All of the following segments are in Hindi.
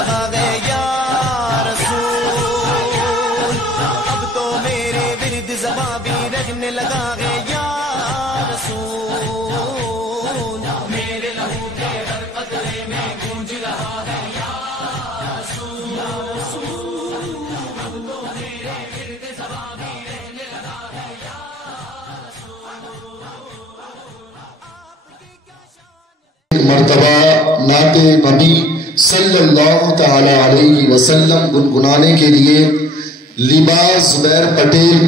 लगा गए या रसूल, अब तो मेरे विरद ज़बां भी रगने लगा गए या रसूल, मेरे लहू के हर कतरे में गूंज रहा है या रसूल, अब तो मेरे विरद ज़बां भी रगने लगा है या रसूल। मर्तबा नाते नबी सल्लल्लाहु तआला अलैहि वसल्लम गुनगुनाने के लिए लिबास जुबैर पटेल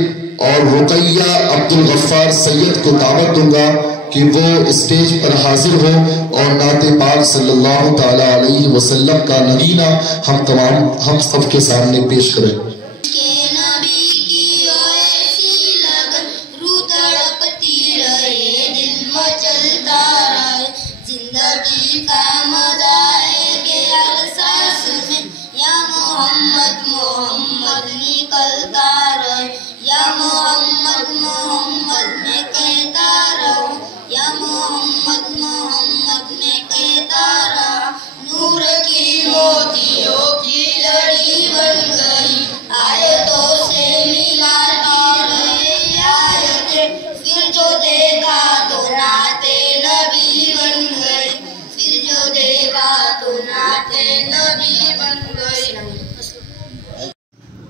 और रुकैया अब्दुल गफ्फार सैयद को दावत दूंगा कि वो स्टेज पर हाजिर हो और नाते पाक सल्लल्लाहु तआला अलैहि वसल्लम का नगीना हम सबके सामने पेश करें।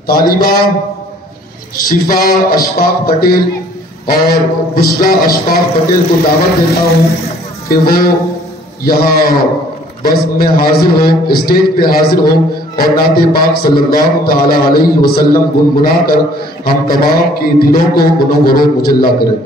तालिबा शिफा अशफाक पटेल और बुशरा अशफाक पटेल को दावत देता हूँ कि वो यहाँ बस में हाजिर हो, स्टेज पे हाजिर हो और नाते पाक सल्लल्लाहु तआला अलैहि वसल्लम गुनगुना कर हम तमाम के दिलों को गुनों मुजल्ला करें।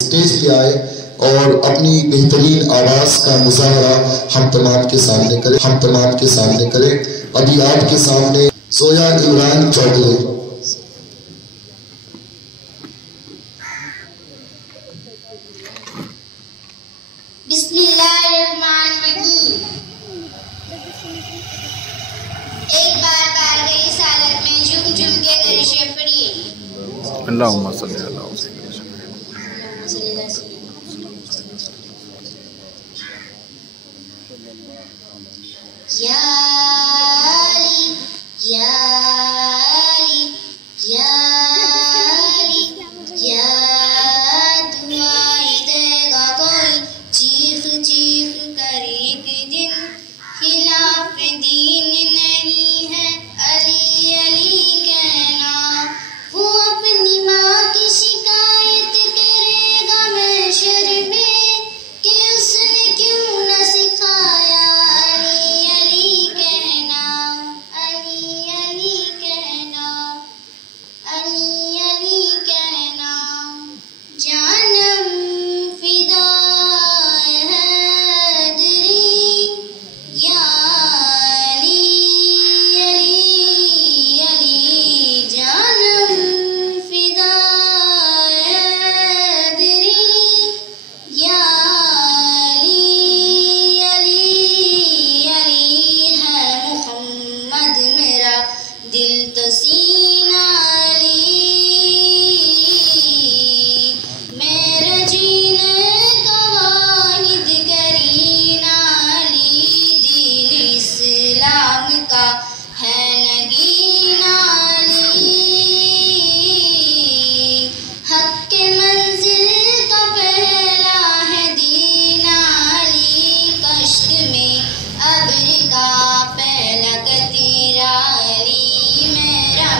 स्टेज पे आए और अपनी बेहतरीन आवाज का मुजाहरा हम तमाम के सामने करें। अभी आपके सामने सोया इमरान चौधरी। बिस्मिल्लाहिर्रहमानिर्रहीम। एक बार बार गई सालत में झुम झुम के दरिशे पढ़िए। अल्लाहुम्मा सल्ली अला या अली या अली या अली या दुआई देगा कोई चीख चीख कर एक दिन, खिलाफ दीन नहीं है अली अली कहना। वो अपनी माँ की शिकायत करेगा महशर में कि उसने क्यों न सिखाया दिल तो सीना अली, मेरे जीने का वाहिद करीना अली, दीन इस्लाम का है नगीना अली, हक के मंजिल का पहला है दीना अली, कश्त में अब्र का पहला कतीरा अली, मेरा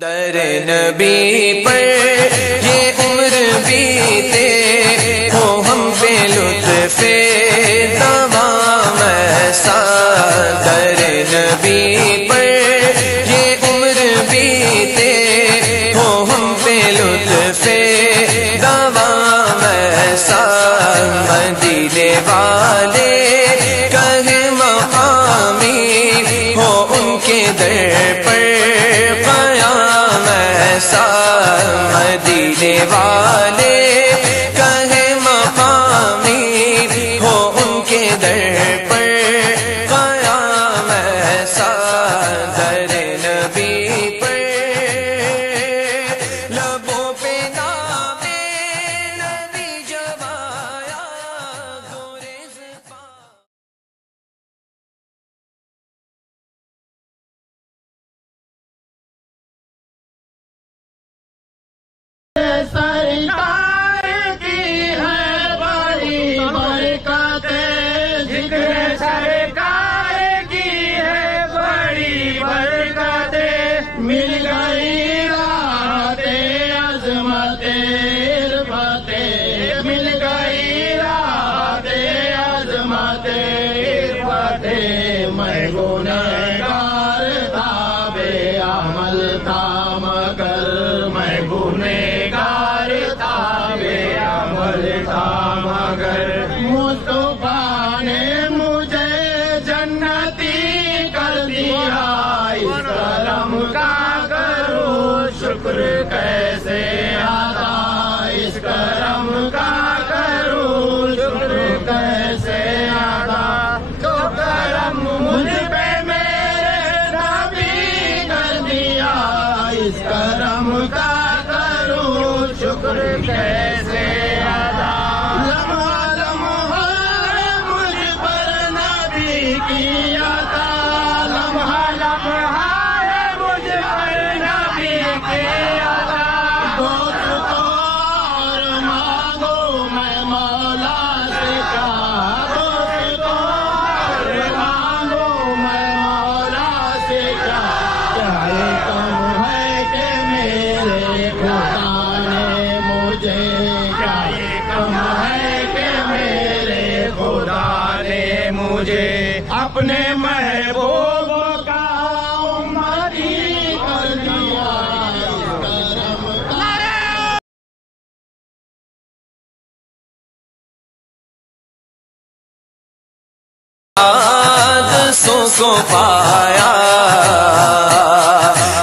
दर नबी पर ये उम्र बीते हो हम पे लुत्फ़े तमाम ऐसा। दर नबी पर ये उम्र बीते हो हम पे लुत्फ़े तमाम ऐसा। मदीने वाले कहे मकामी हो उनके दर पर मदीने वाले कहे मकामी हो उनके दर पर क़याम ऐसा। दर नबी पर लबों पे नामे नबी जब आया गुरेज़ पा। सरकार की है बड़ी बरकतें, जिक्र सरकार की है बड़ी बरकतें। मिल गई राहतें अज़मतें इरफ़तें, मिल गई राहतें अज़मतें इरफ़तें। मैं गुनहगार था बेअमल था मगर मैं गुनहगार था बेअमल था मगर। मुस्तफा ने मुझे जन्नती कर दिया, इस करम का करूं शुक्र कैसे अदा, इस करम का करूं शुक्र कैसे अदा। तो करम मुझ पे मेरे नबी कर दिया, इस करम का करूं शुक्र कैसे अदा। लम्हा लम्हा मुझ पर नबी की अता, लम्हा लम्हा मुझ पर नबी की अता। दोस्तों और मांगो मैं मौला से क्या, दोस्तों और मांगो मैं मौला से क्या। क्या ये कम है कि मेरे खुदा ने मुझे, क्या ये कम है कि मेरे खुदा ने मुझे अपने महबूब का उम्मती कर दिया। करम का हादसों को पाया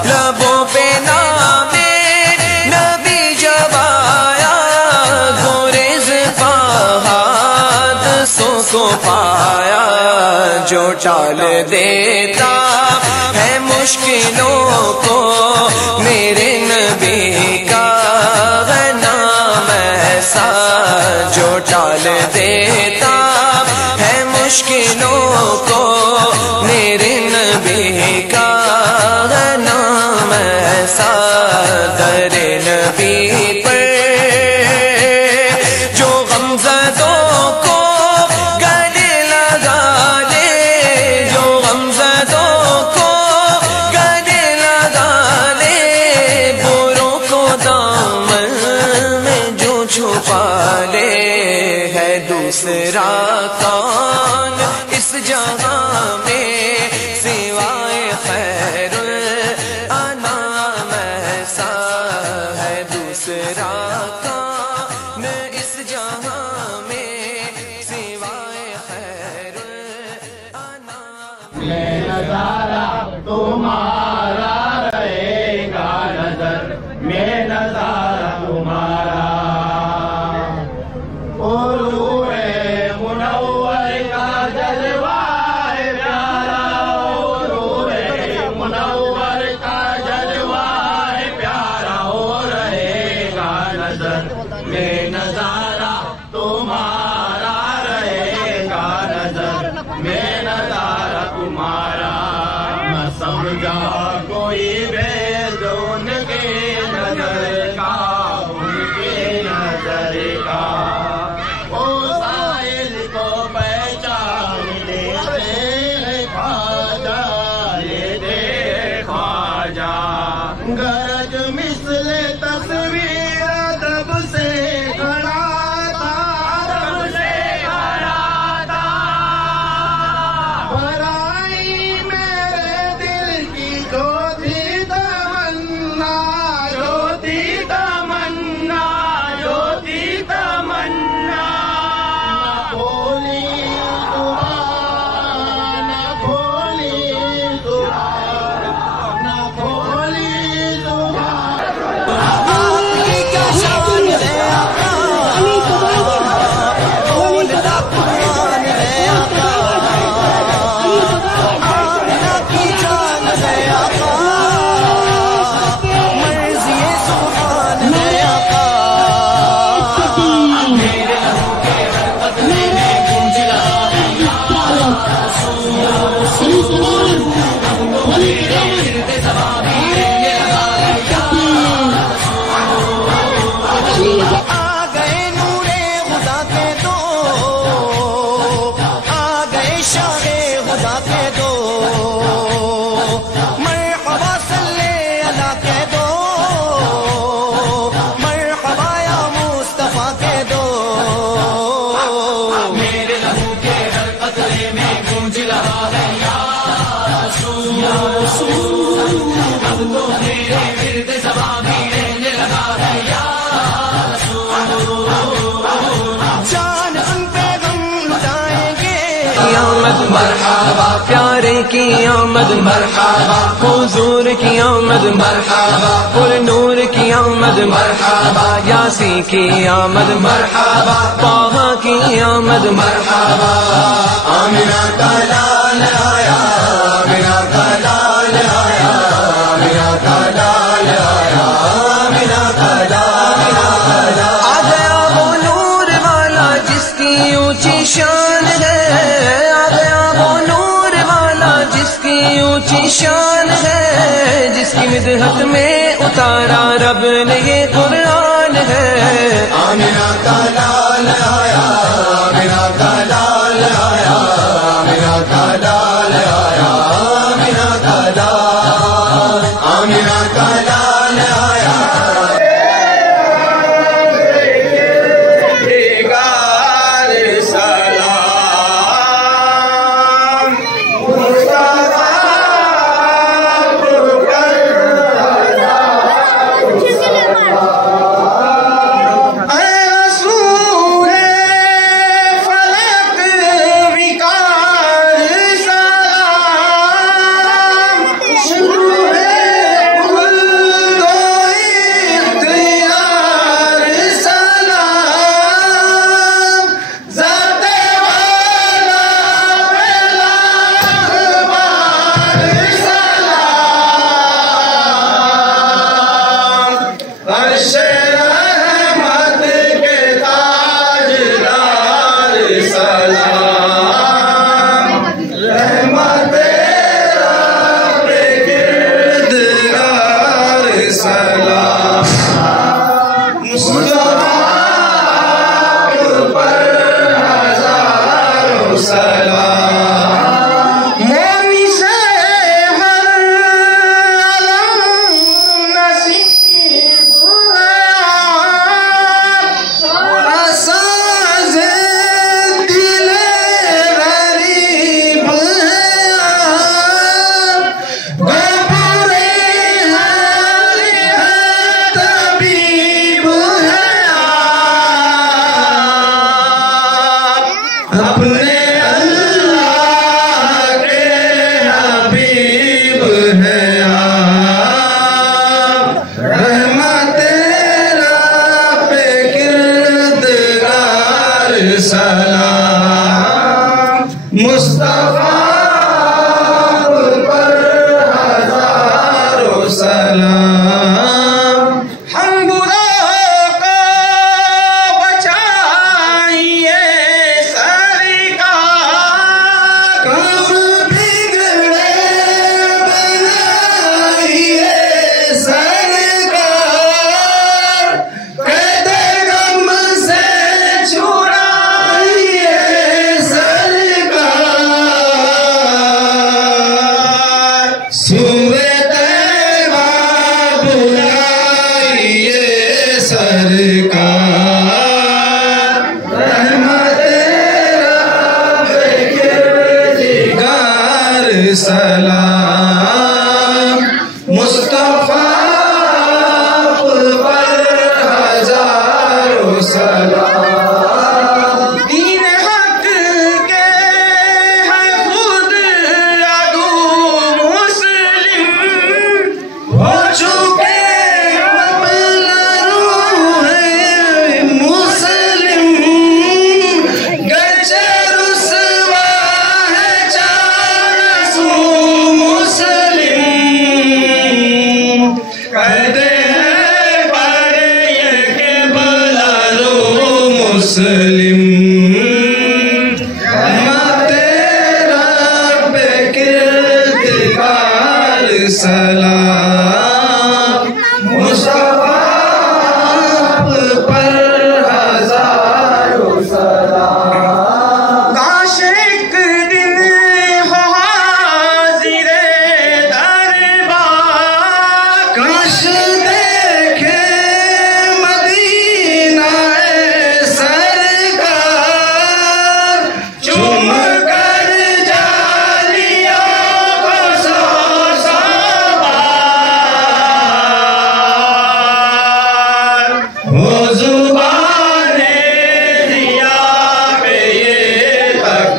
लबों पे नामे नबी जब आया गुरेज़ पा। हादसों को पाया जो टाल देता है मुश्किलों को, मेरे नबी का है नाम ऐसा। जो टाल देता है मुश्किलों को, मेरे नबी का है नाम ऐसा। दर नबी पर जो गमज़दों को गले लगा ले, जो गमज़दों को गले लगा ले। बुरों को दामन में जो छुपा ले, है दूसरा कौन इस जहां में सिवाय खैरुल अनाम ऐसा। है दूसरा कौन इस जहां में सिवाय खैरुल अनाम। मैं नजारा तुम्हारा रहेगा नजर, मैं नजारा तुम्हारा। मुनव्वर का जलवा है प्यारा, मुनव्वर का जलवा है प्यारा। हो रहेगा नजर में नजारा तुम्हारा, रहेगा नजर में नजारा तुम्हारा। न समझा कोई भेद उनके नजर का, उनके नजर का। ओ साहिल को पहचान लेते ख्वाजा, ये दे ख्वाजा। घर लगा है या रसूल, अब तो मेरे विर्द ज़बां भी रहने लगा है या रसूल। जान उन पे गम लुटाएंगे, आमद मरहबा, प्यारे की आमद मरहबा, हुजूर की आमद मरहबा, पुर नूर की आमद मरहबा, यासी की आमद मरहबा, पाहा की आमद मरहबा। आमिना का लाल आया, आमिना का लाल आया, आमिना का लाल आया, आमिना का लाल आया। आ गया वो नूर वाला जिसकी ऊंची शान है, आ गया वो नूर वाला जिसकी ऊंची शान है, जिसकी मिदहत में उतारा रब ने ये कुरान है। आमिना का लाल आया, आमिना का लाल आया, आमिना का लाल आया, आमिना का लाल, आमिना का लाल आया।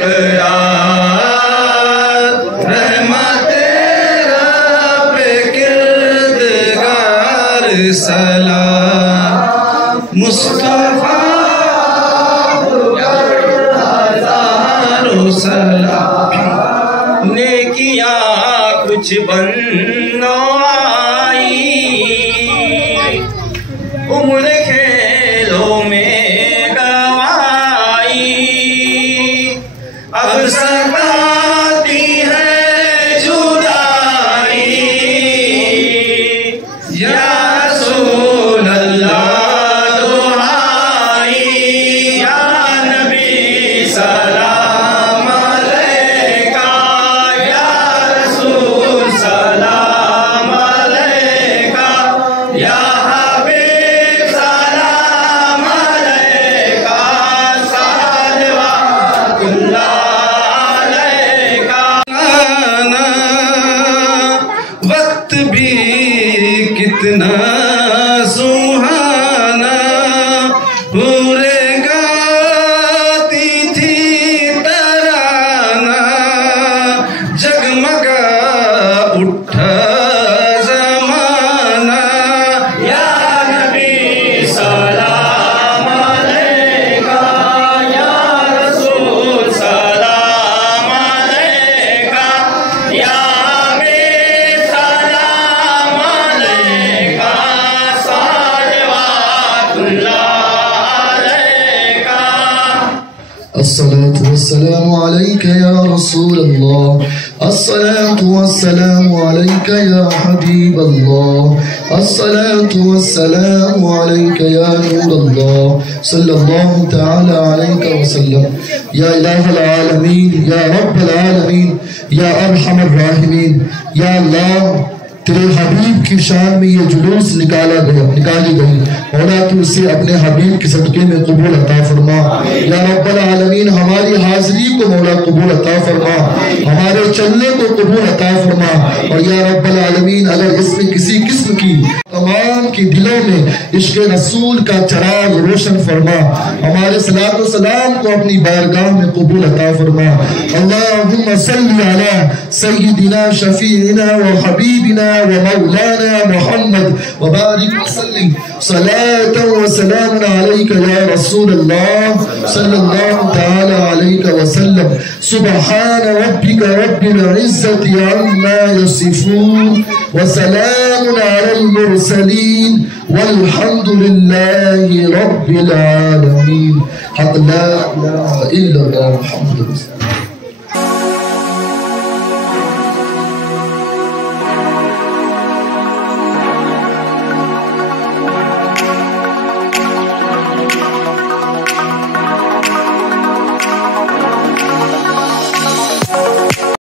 इकरार रहमते रब किरदगार सलाम मुस्तफा हजारों सलाम नेकिया कुछ बनो आई उम्र खेलों में गवाई अब सताती है जुदाई या रसूल अल्लाह दुहाई या नबी सलाम अलैका या रसूल सलाम अलैका या हबीब सलाम अलैका सलवातुल्लाह अलैका। वक्त भी कितना सुहाना पूरे गाती थी तराना जगमगा उठा जमाना या नबी सलाम अलैका या रसूल सलाम अलैका या हबीब सलाम अलैका सलवातुल्लाह अलैका। अस्सलातु वस्सलामु अलैका या रसूल अल्लाह अस्सलातु वस्सलामु अलैका या हबीब अल्लाह अस्सलातु वस्सलामु अलैका या नूर अल्लाह सल्लल्लाहु तआला अलैका वसल्लम। या इलाहल आलमीन या रब्बल आलमीन या अरहमर राहिमीन या अल्लाह तेरे हबीब की शान में ये जुलूस निकाली गई मौला तू इसे अपने हबीब के सदके में कबूल अता फरमा। या रब्बल आलमीन हमारी हाजिरी को मौला कबूल अता फरमा हमारे चलने को कबूल अता फरमा। और या रब्बल आलमीन अगर इसमें किसी किस्म की तमाम के दिलों में इश्क रसूल का चराग रोशन फरमा हमारे सलात व सलाम को अपनी बारगाह में कबूल अता फरमा। अल्लाहुम्मा सल्ली अला सय्यिदिना शफीइना व हबीबिना व मौलाना मुहम्मद व बारिक वसल्लिम सलातन व सलामन अलैका या रसूल अल्लाह सल्लल्लाहु तआला अलैका वसल्लम। सुब्हान रब्बिका रब्बिल इज्जति अम्मा यसिफून व सलामुन अलल मुरसलीन वल्हम्दुलिल्लाहि रब्बिल आलमीन। हक ला इलाहा इल्लल्लाह मुहम्मद।